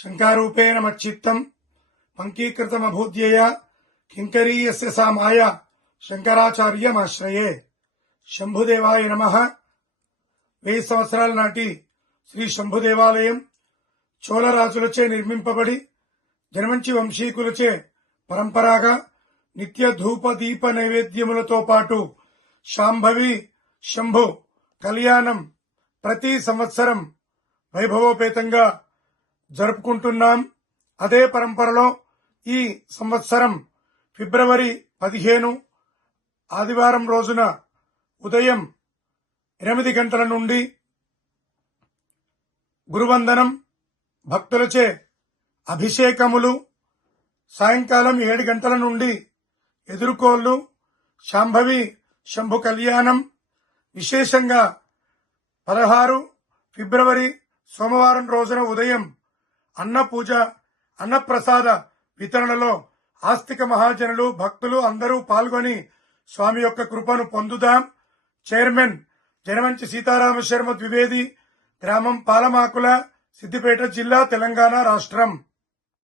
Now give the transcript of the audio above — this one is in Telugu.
శంకారూపేణ మచ్చిత్తం పంకీకృతమభూద్యయా కింకరీయస్య సా మాయా శంకరాచార్యమాశ్రయే. శంభుదేవాయ నమః. 1000 సంవత్సరాల నాటి శ్రీ శంభుదేవాలయం చోళరాజులచే నిర్మింపబడి జనమంచి వంశీకులచే పరంపరాగా నిత్య ధూప దీప నైవేద్యములతో పాటు శాంభవి శంభు కళ్యాణం ప్రతి సంవత్సరం వైభవోపేతంగా జరుపుకుంటున్నాం. అదే పరంపరలో ఈ సంవత్సరం ఫిబ్రవరి 15 ఆదివారం రోజున ఉదయం 8 గంటల నుండి గురువందనం, భక్తులచే అభిషేకములు, సాయంకాలం 7 గంటల నుండి ఎదుర్కోళ్లు, శాంభవి శంభు కళ్యాణం, విశేషంగా 16 ఫిబ్రవరి సోమవారం రోజున ఉదయం అన్నపూజ, అన్నప్రసాద వితరణలో ఆస్తిక మహాజనులు, భక్తులు అందరూ పాల్గొని స్వామి యొక్క కృపను పొందుదాం. చైర్మన్ జనమంచి సీతారామ శర్మ ద్వివేది, గ్రామం పాలమాకుల, సిద్దిపేట జిల్లా, తెలంగాణ రాష్ట్రం.